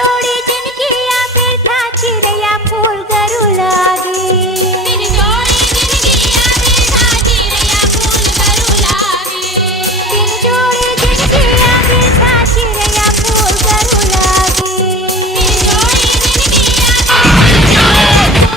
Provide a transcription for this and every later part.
जोड़ी जिनकी या फिर था चिड़िया फूल गरू लागे। बिन जोड़ी जिनकी या फिर था चिड़िया फूल गरू लागे। बिन जोड़ी जिनकी या फिर था चिड़िया फूल गरू लागे। बिन जोड़ी जिनकी या फिर था चिड़िया फूल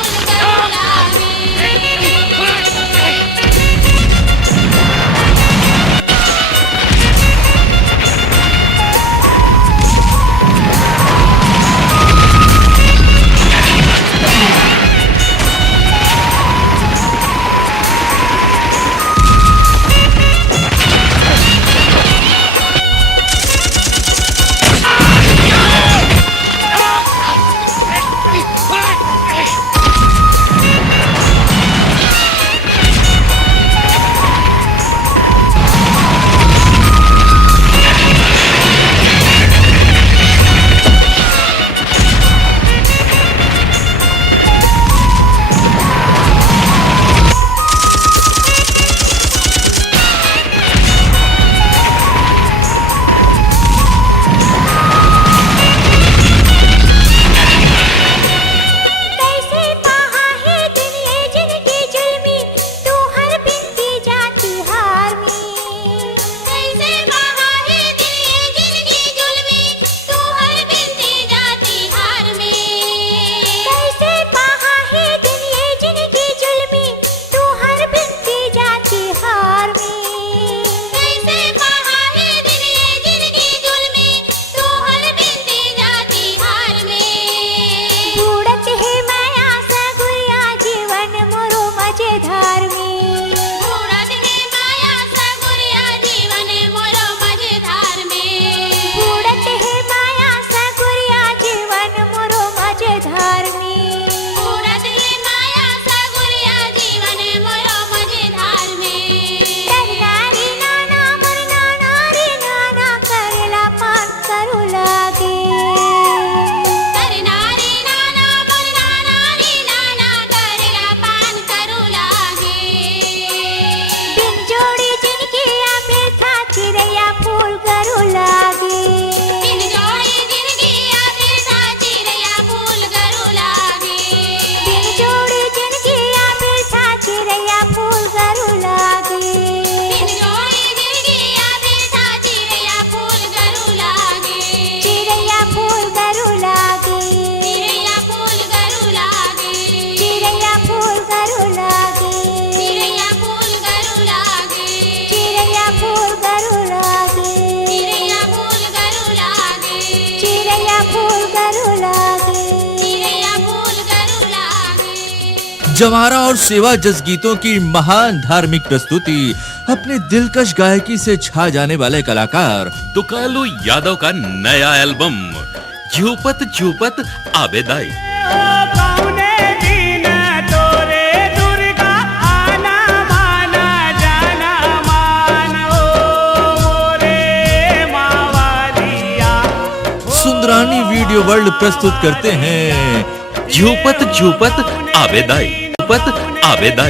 जवारा और सेवा जस गीतों की महान धार्मिक प्रस्तुति, अपने दिलकश गायकी से छा जाने वाले कलाकार तुकालू यादव का नया एल्बम झूपत झूपत आबेदाई। सुंदरानी वीडियो वर्ल्ड प्रस्तुत करते हैं झूपत झूपत आबेदाई, झूपत आबेदाई।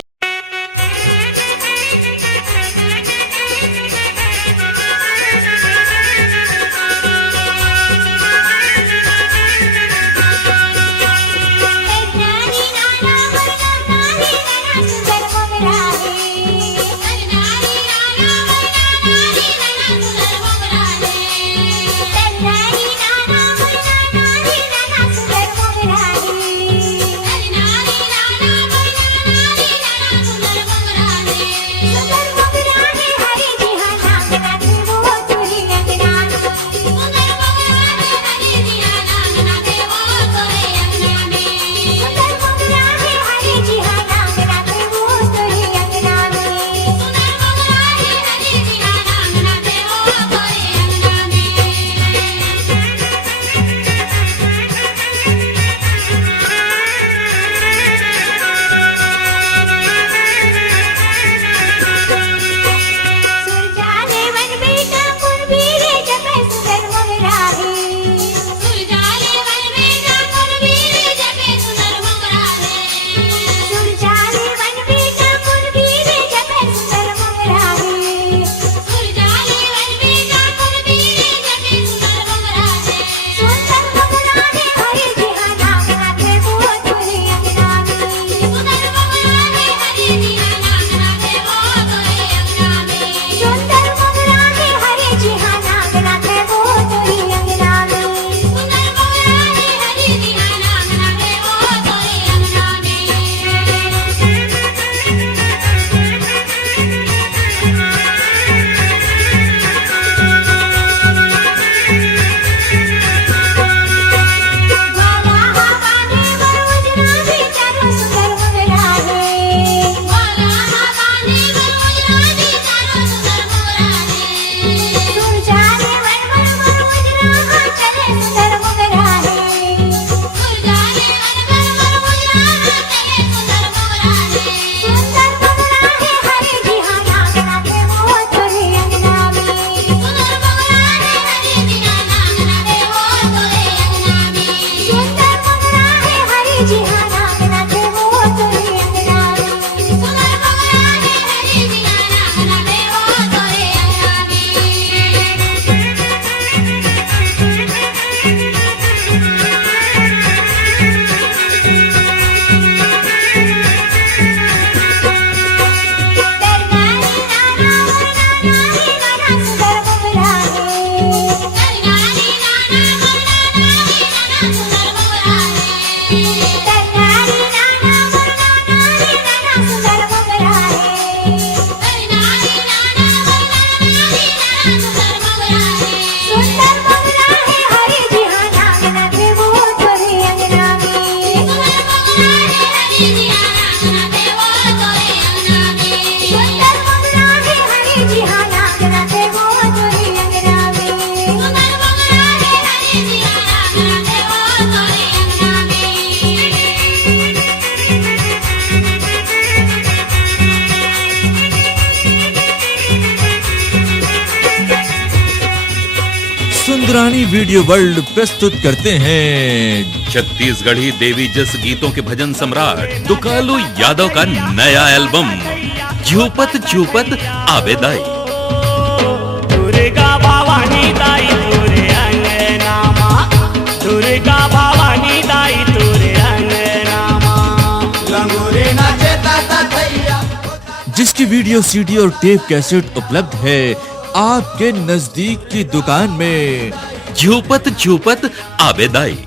सुंदरानी वीडियो वर्ल्ड प्रस्तुत करते हैं छत्तीसगढ़ी देवी जस गीतों के भजन सम्राट दुकालू यादव का नया एल्बम झूपत झूपत आबेदाई। दुर्गा भवानी दाई तुरे अंगनामा, दुर्गा भवानी दाई तुरे अंगनामा, लंगोरे नाचे ताता थैया। जिसकी वीडियो सीडी और टेप कैसेट उपलब्ध है आपके नजदीक की दुकान में। झूपत झूपत आबेदाई।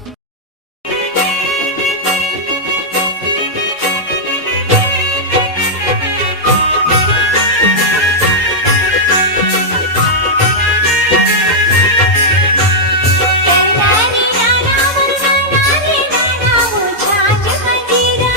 करनानी नाना मुन्ना रे नाना मुझाज मंदिरा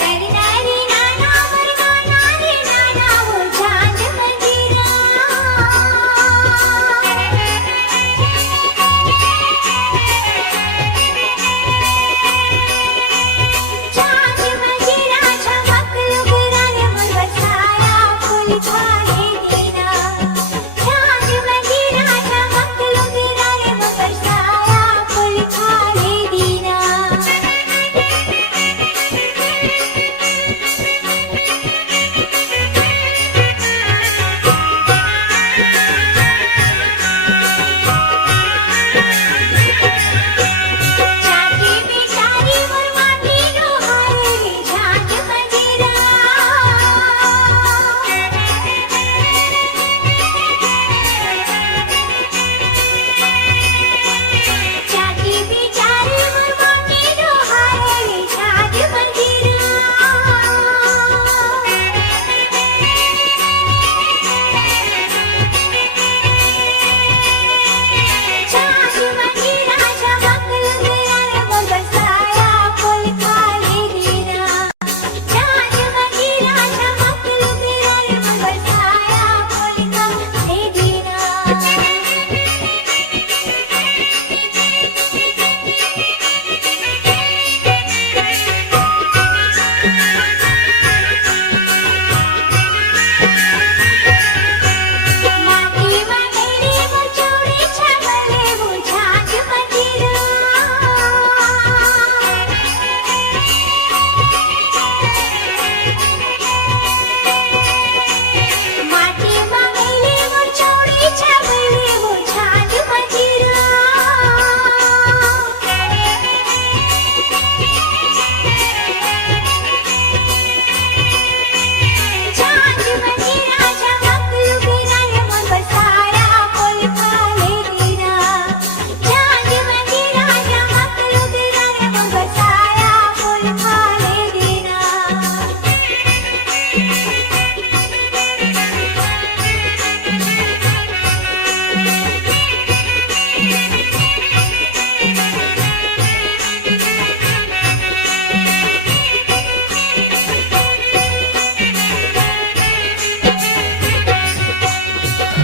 करनानी नाना मुन्ना रे नाना मुझाज मंदिरा झांझ मंजीरा चमक लुगरा रे मन बरसाया फूल खाए देना झांझ मंजीरा चमक लुगरा रे मन बरसाया फूल खाए देना झांझी बिचारी मुरमाती लोहारे रे झांझ मंजीरा झांझी बिचारी मुरमाती लोहारे रे झांझ मंजीरा झांझ मंजीरा चमक लुगरा रे मन बरसाया फूल खाए देना झांझ मंजीरा चमक लुगरा रे मन बरसाया फूल खाए देना माटी मंगेली मुचोड़ी छगले वो झांझ मंजीरा माटी मंगेली मुचोड़ी छगले वो झांझ मंजीरा झांझ मंजीरा चमक लुगरा रे मन बरसाया फूल खाए देना झांझ मंजीरा चमक लुगरा रे मन बरसाया फूल खाए देना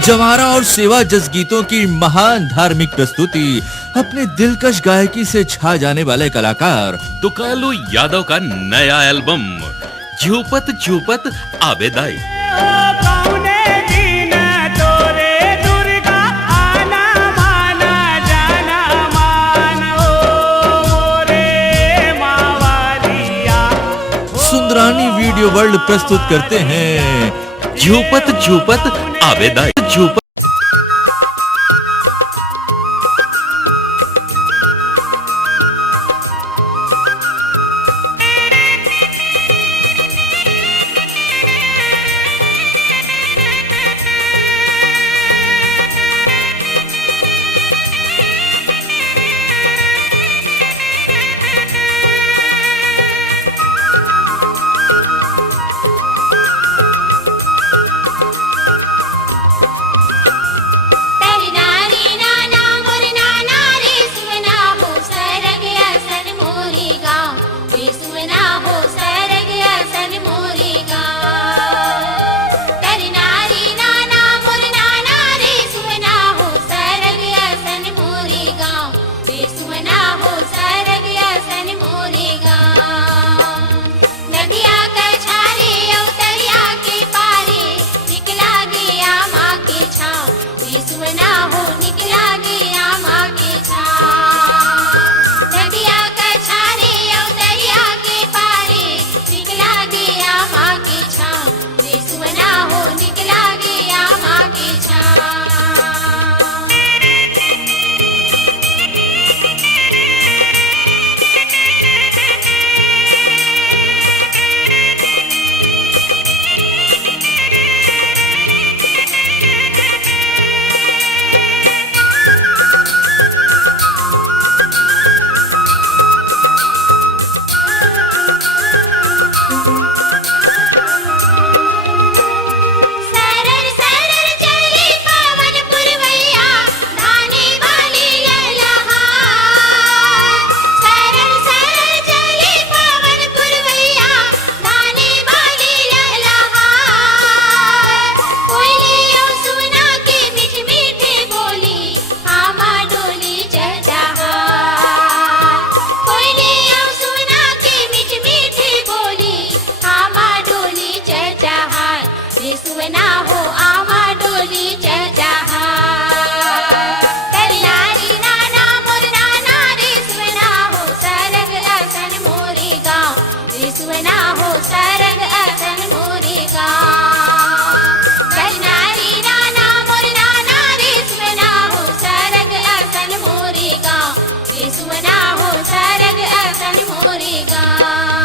जवारा और सेवा जस गीतों की महान धार्मिक प्रस्तुति, अपने दिलकश गायकी से छा जाने वाले कलाकार दुकालू यादव का नया एल्बम झूपत झूपत आबेदाई। कौने दिन तोरे दुर्गा आना माना जाना मान ओ मोरे मावालिया। सुंदरानी वीडियो वर्ल्ड प्रस्तुत करते हैं झूपत झूपत आबेदाई। झूपत रिसुवना हो आवा डोली चल जहा तैयारी नाना मोर नाना रिसुवना हो सरग असन मोरे गाँव रिसुवना हो सरग असन मोरे गाँव तैयारी नाना मोर नाना रिसुवना हो सरग असन मोरे गाँव रिसुवना हो सरग असन मोरे गाँव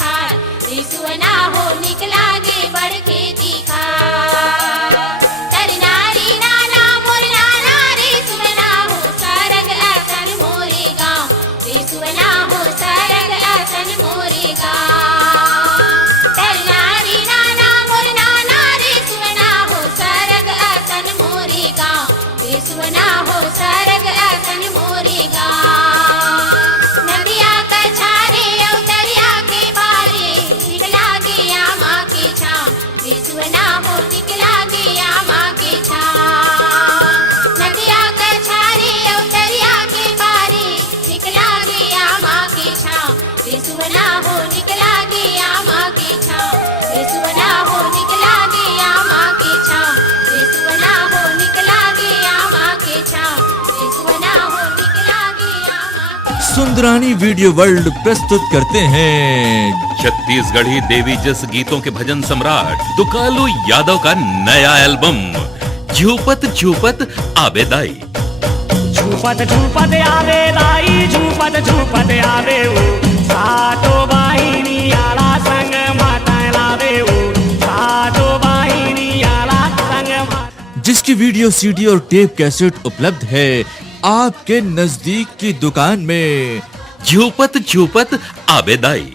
रिसुवना हो निकला गे बड़ खेती खा तरनारी नाना मोर नाना रिसुवना हो सरग असन मोरे गाँव रिसुवना हो सरग असन मोरे गाँव तरनारी नाना मोर नाना रिसुवना हो सरग असन मोरे गाँव रिसुवना हो सरग असन मोरे गाँव नदिया कछारे अवतरिया के बारे निकला गया माँ के छाँव रिसुवना हो निकला गया माँ के छाँव नदिया कछारे अवतरिया के बारे निकला गया माँ के छाँव रिसुवना हो निकला गया माँ के छाँव रिसुवना हो निकला गया माँ के छाँव रिसुवना हो निकला गया माँ के छाँव रिसुवना हो निकला गया माँ के सुंदरानी वीडियो वर्ल्ड प्रस्तुत करते हैं छत्तीसगढ़ी देवी जस गीतों के भजन सम्राट दुकालू यादव का नया एल्बम झूपत झूपत आबेदाई। झूपत झूपत आवे दाई झूपत झूपत आवे ओ सातो बाहिनी आला संग माता लावे ओ सातो बाहिनी आला संग माता जिसकी वीडियो सीडी और टेप कैसेट उपलब्ध है आपके नजदीक की दुकान में। झूपत झूपत आबेदाई।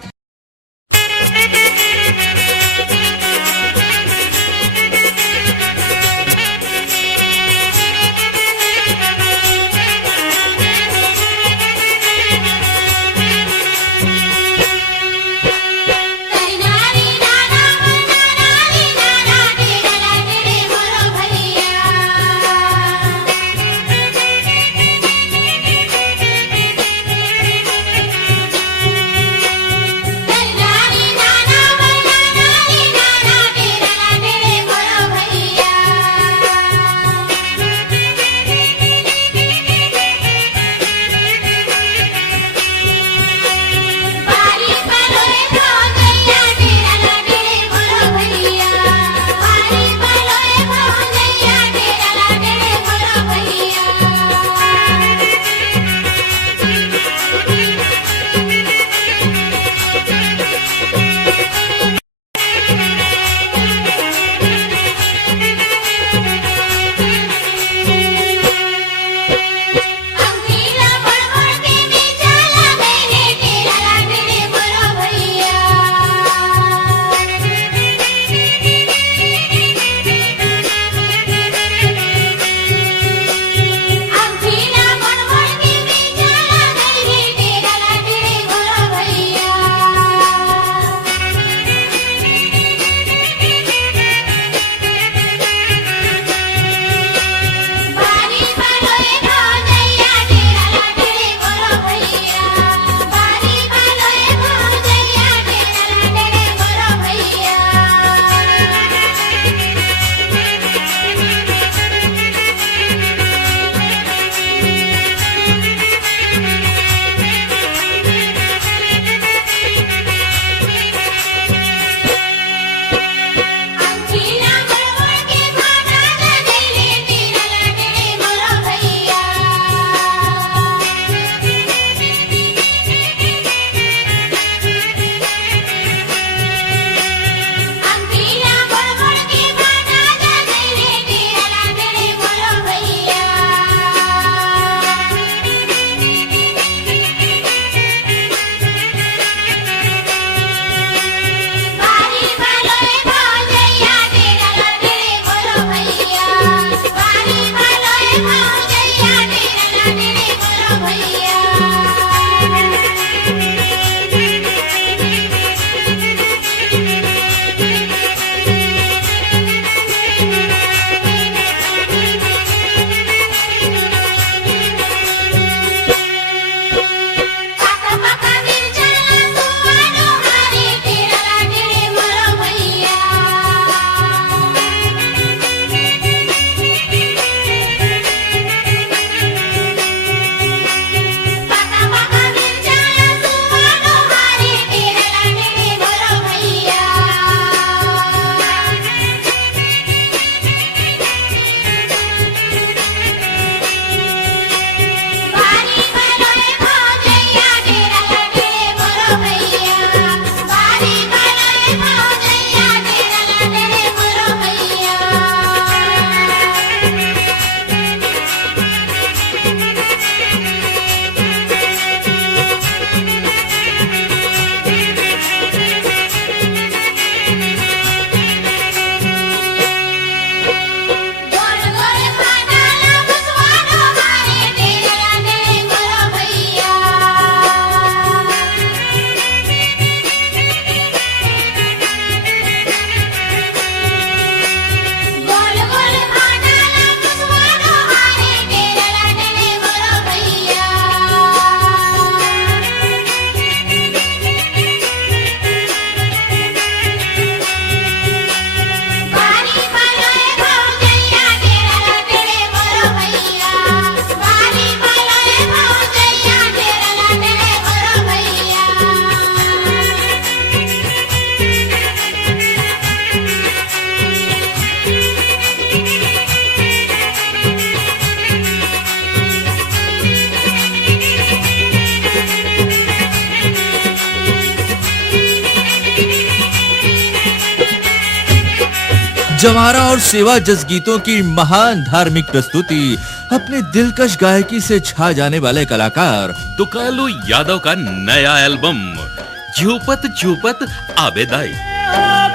तरनारी नाना मोर नाना नाना तेरा तेरे मोरो भलिया जवारा और सेवा जस गीतों की महान धार्मिक प्रस्तुति, अपने दिलकश गायकी से छा जाने वाले कलाकार दुकालू यादव का नया एल्बम झूपत झूपत आबेदाई।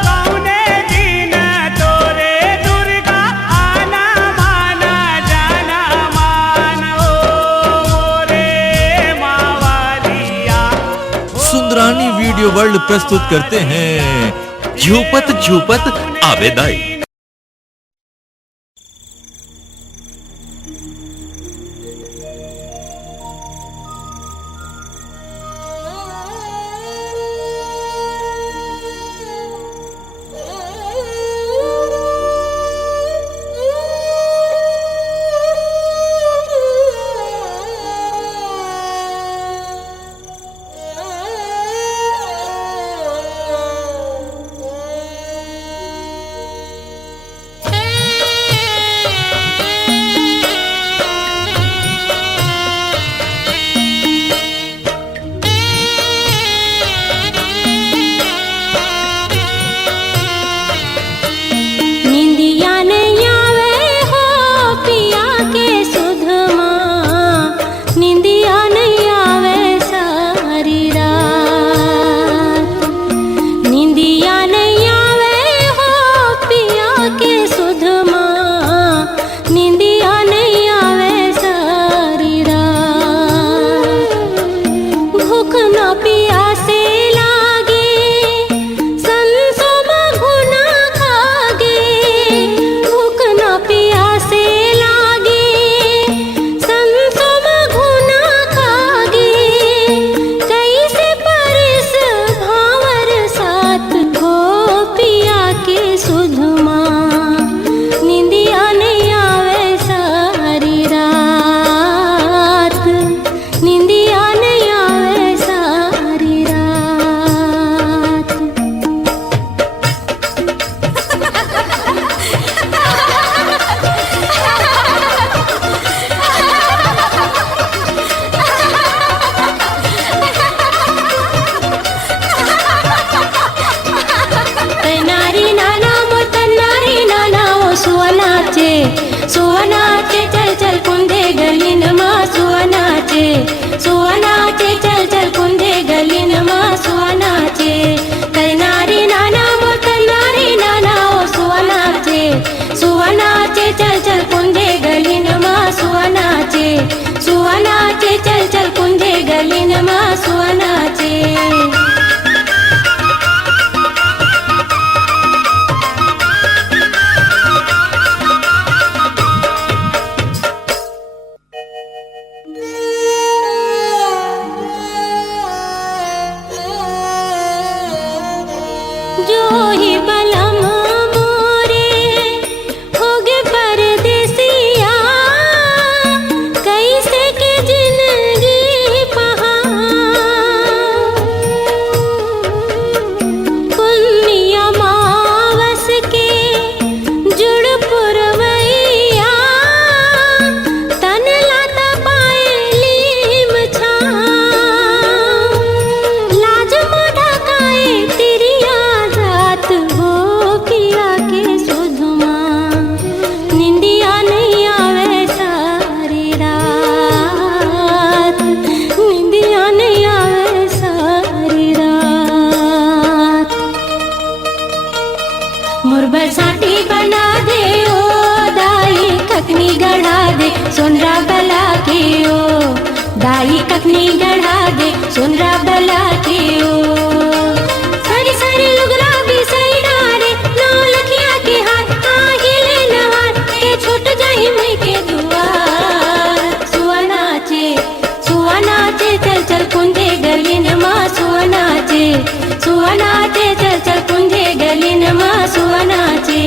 कौने दिन तोरे दुर्गा आना माना जाना मान ओ रे मावालिया। सुंदरानी वीडियो वर्ल्ड प्रस्तुत करते हैं झूपत झूपत आबेदाई। सुवनाचे चल चल कुंदे गलीन मा सुवनाचे, सुवनाचे चल चल कुंदे गलीन मा सुवनाचे। करनारी नाना मोर करनारी नाना ओ सुवनाचे, सुवनाचे चल चल कुंदे गलीन मा सुवनाचे, सुवनाचे चल चल कुंदे गलीन मा सुवनाचे। जो ही बलम मोरे होगे परदेसिया, कैसे के जिंदगी पहाड़। पुन्निया मावस के जुड़ पुरवैया, तन लाता पायलीम छा। लाज मोढ़ा काए तिरिया जात हो पिया के सुधमा। निंदिया नहीं आवे सारी रात, निंदिया नहीं आवे सारी रात। मोर बरसाती बना दे ओ दाई कखनी गढ़ा दे सुनरा बला के ओ। दाई कखनी गढ़ा दे सुनरा बला के ओ। सारी सारी लुगरा भी सही डारे नौ लखिया के हाथ आहिले नहार के छूट जाही मई के दुआर। सुवनाचे सुवनाचे चल चल कुंदे गलीन मा सुवनाचे, सुवनाचे चल चल कुंदे गलीन मा सुवनाचे।